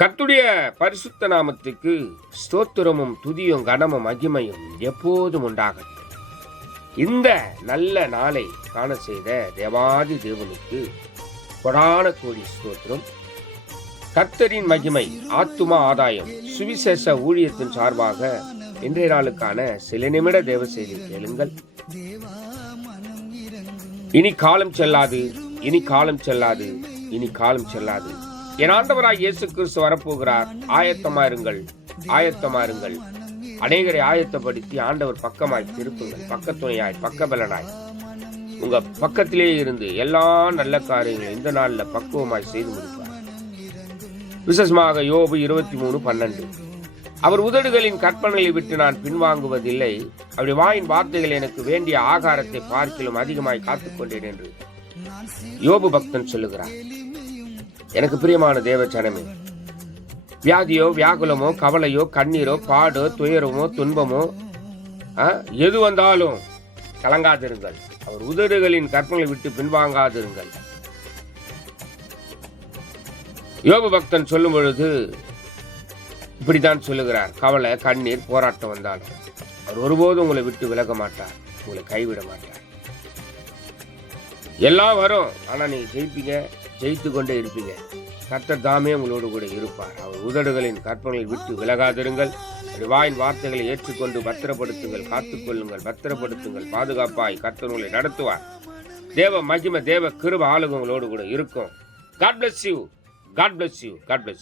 கர்த்தருடைய பரிசுத்த நாமத்துக்கு ஸ்தோத்திரமும் துதியும் கனமும் மகிமையும் எப்போதும் உண்டாகட்டும். இந்த நல்ல நாளை காண செய்த தேவாதி தேவனுக்கு கொடான கோடி ஸ்தோத்திரம். கர்த்தரின் மகிமை ஆத்துமா ஆதாயம் சுவிசேஷ ஊழியத்தின் சார்பாக இன்றைய நாளுக்கான சில நிமிட தேவ செய்தி கேளுங்கள். இனி காலம் செல்லாது, இனி காலம் செல்லாது, இனி காலம் செல்லாது. என் ஆண்டவராய் இயேசு கிறிஸ்து வரப்போகிறார். ஆயத்தமாயிருங்கள், ஆயத்தமாயிருங்கள். அநேகரை ஆயத்தப்படுத்தி ஆண்டவர் பக்கமாய் திருப்புங்கள். பக்கத்துணையாய், பக்கபலனாய் உங்க பக்கத்திலே இருந்து எல்லா நல்ல காரியங்களும் இந்த நாளில் பக்குவமாய் செய்து முடிப்பார். விசேஷமாக யோபு 23:12. அவர் உதடுகளின் கற்பனைகளை விட்டு நான் பின்வாங்குவதில்லை, அவருடைய வாயின் வார்த்தைகள் எனக்கு வேண்டிய ஆகாரத்தை பார்க்கிலும் அதிகமாய் காத்துக்கொண்டேன் என்று யோபு பக்தன் சொல்லுகிறார். எனக்கு பிரியமான தேவ ஜனமே, வியாதியோ வியாகுலமோ கவலையோ கண்ணீரோ பாடோ துயரமோ துன்பமோ எது வந்தாலும் கலங்காதிருங்கள். அவர் உதடுகளின் கற்பனைகளை விட்டு பின்வாங்காதிருங்கள். யோபு பக்தன் சொல்லும் பொழுது இப்படித்தான் சொல்லுகிறார். கவலை கண்ணீர் போராட்டம் வந்தாலும் அவர் ஒருபோதும் உங்களை விட்டு விலக மாட்டார், உங்களை கைவிட மாட்டார். எல்லாம் வரும், ஆனா நீங்க ஜெயிப்பீங்க, ஜெயித்து கொண்டே இருப்பீங்க. கர்த்தர் தாமே உங்களோடு கூட இருப்பார். அவர் உதடுகளின் கற்பனைகளை விட்டு விலகாதிருங்கள். வாயின் வார்த்தைகளை ஏற்றுக்கொண்டு பத்திரப்படுத்துங்கள், காத்துக்கொள்ளுங்கள், பத்திரப்படுத்துங்கள். பாதுகாப்பாய் கர்த்தர் உங்களை நடத்துவார். தேவ மகிமை, தேவ கிருபை ஆளுங்க உங்களோடு கூட இருக்கும். God bless you. God bless you. God bless you.